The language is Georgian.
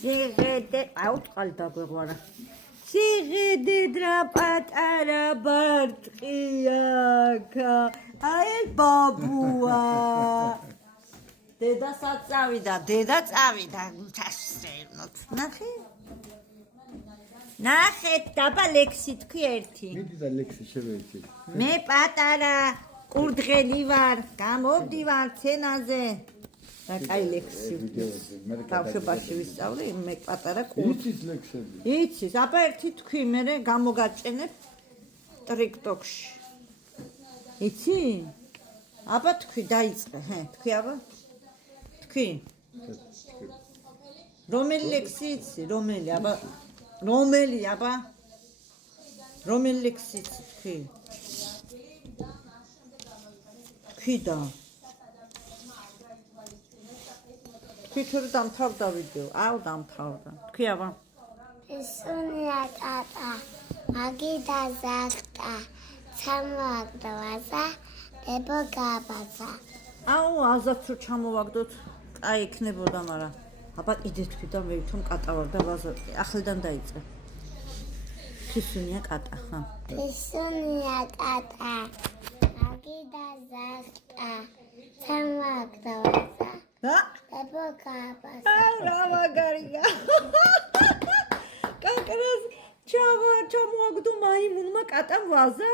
სიღედე აუწყალი დაგვეღვარა სიღედე დრაპატარა ბარტყიაკა აი ბაბუა დედასაც წავიდა დედა წავიდა გულთასწრენოთ ნახე დაბა ლექსი თქვი ერთი მიდი და ლექსი შევეიცი მე პატარა კურდღელი ვარ გამოვდივარ ცენაზე და კაი ლექსი ბავშვობაში ვისწავლე მე პატარა იცის ლექსები იცის აბა ერთი თქვი მე გამოგაჭენებ ტრიკტოკში იცი აბა თქვი დაიწყე თქვი აბა თქვი რომელი ლექსი იცი რომელი აბა რომელი ლექსი იცი თქვი და თქვი თუ დამთავრდა ვიდეო აუ დამთავრდა თქვი აბა ისუნია ტატა მაგი დაზახტა ჩამოაგდოვაზა დებო გაბაზა აუ აზაც რო ჩამოვაგდოთ კაი იქნებოდა მაგრამ აბა კიდე თქვი და მე თვითონ კატა ვარ და ბაზარი ახლიდან დაიწყე ისუნია კატა ხა ისუნია ტატა მაგი დაზახტა ჩამოაგდოვაზა და დებო გაბაზა აუ რა მაგარია კაკრას ჩამოაგდო მაიმუნმა კატამ ვაზა